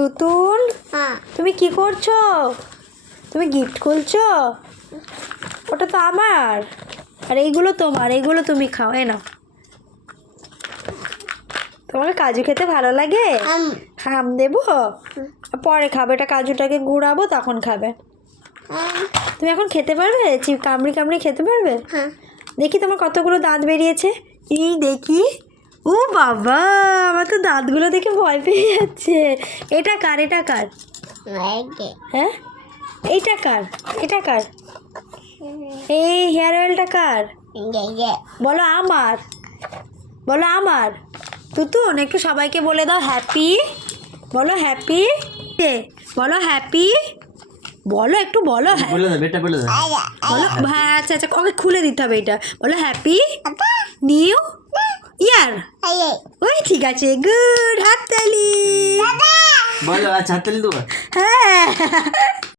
তুতুল তুমি কি করছো? তুমি গিফট খুলছো? ওটা তো আমার, আর এইগুলো তোমার, এইগুলো তুমি খাও। এ নাও। তোমার কাজু খেতে ভালো লাগে? আম দেবো? পরে খাবে, এটা কাজুটাকে গুঁড়াবো তখন খাবে। তুমি এখন খেতে পারবে? কামড়ি কামড়ি খেতে পারবে? দেখি তোমার কতগুলো দাঁত বেরিয়েছে। এই দেখি। ও বাবা, আমার তো দাঁতগুলো দেখে ভয় পেয়ে যাচ্ছে। এটা কার? এটা কার? হ্যাঁ, এইটা কার? এটা কার? এই হেয়ার অয়েলটা কার? বলো আমার, বলো আমার। তুতুন একটু সবাইকে বলে দাও হ্যাপি। বলো হ্যাপি, বলো হ্যাপি, বলো একটু বলো। বলে দাও বেটা, বলে দাও। বলো হ্যাঁ, আচ্ছা আচ্ছা, ওকে খুলে দিতে হবে এটা। বলো হ্যাপি নিউ ইয়ার। ওই ঠিক আছে, গুড, হাততালি। বলো আচ্ছা, হাততালি দেবো। হ্যাঁ।